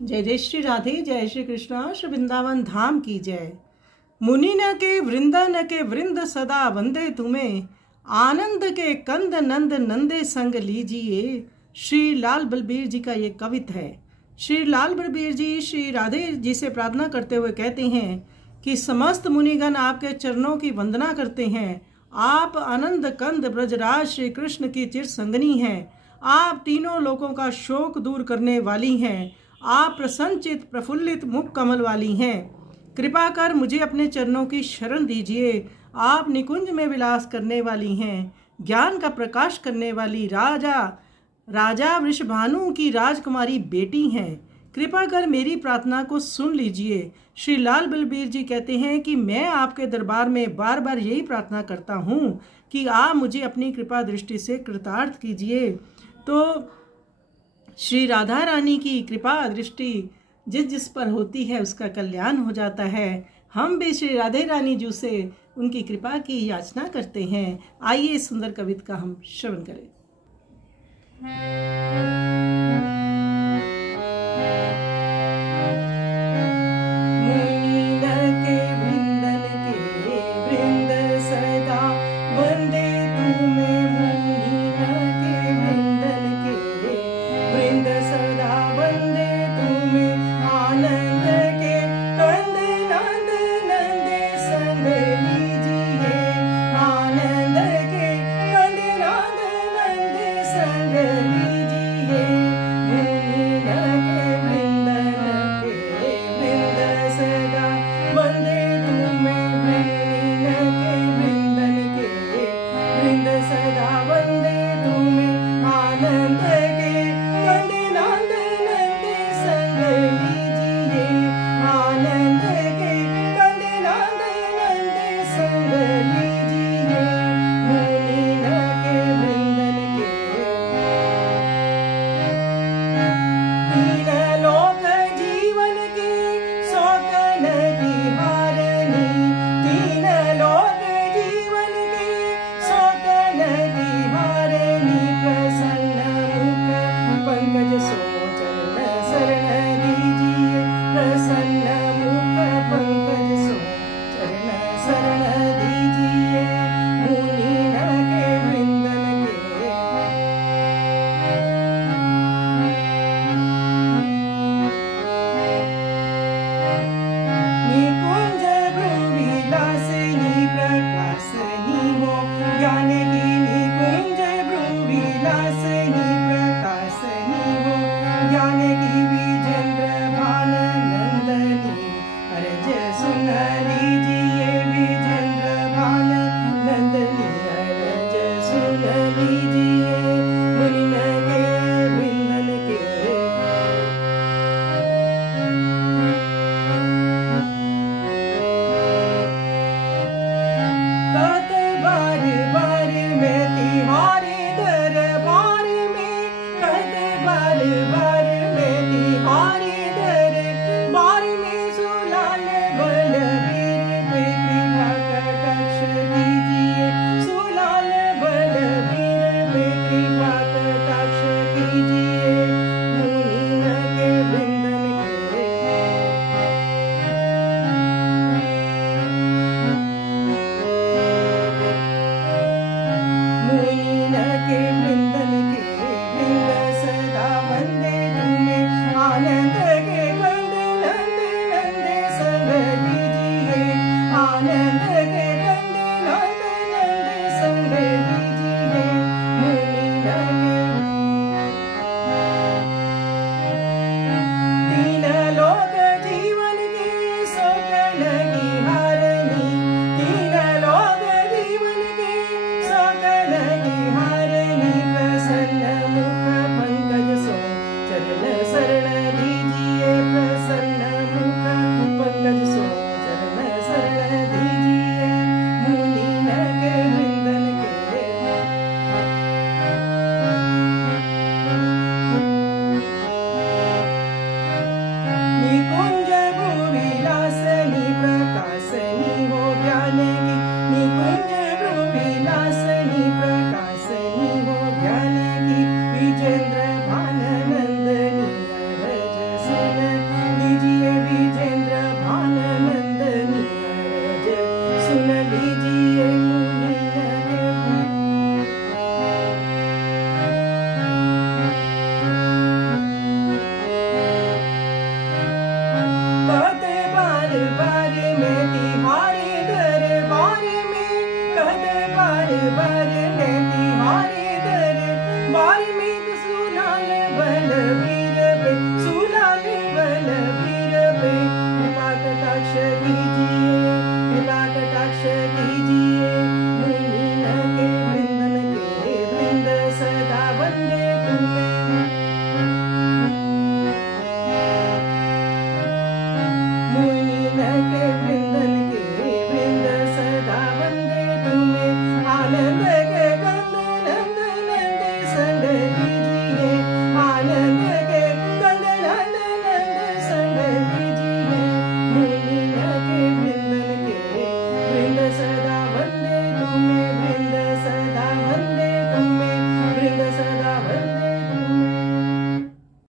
जय जय श्री राधे, जय श्री कृष्णा, श्री वृंदावन धाम की जय। मुनि न के वृंद न के वृंद सदा वंदे तुम्हें, आनंद के कंद नंद नंदे संग लीजिए। श्री लाल बलबीर जी का ये कवित है। श्री लाल बलबीर जी श्री राधे जी से प्रार्थना करते हुए कहते हैं कि समस्त मुनिगण आपके चरणों की वंदना करते हैं। आप आनंद कंद ब्रजराज श्री कृष्ण की चिर संगनी हैं। आप तीनों लोगों का शोक दूर करने वाली हैं। आप प्रसन्नचित प्रफुल्लित मुख कमल वाली हैं। कृपा कर मुझे अपने चरणों की शरण दीजिए। आप निकुंज में विलास करने वाली हैं। ज्ञान का प्रकाश करने वाली राजा वृषभानु की राजकुमारी बेटी हैं। कृपा कर मेरी प्रार्थना को सुन लीजिए। श्री लाल बलबीर जी कहते हैं कि मैं आपके दरबार में बार बार यही प्रार्थना करता हूँ कि आप मुझे अपनी कृपा दृष्टि से कृतार्थ कीजिए। तो श्री राधा रानी की कृपा दृष्टि जिस जिस पर होती है उसका कल्याण हो जाता है। हम भी श्री राधे रानी जी से उनकी कृपा की याचना करते हैं। आइए इस सुंदर कविता का हम श्रवण करें। शरण दीजिए।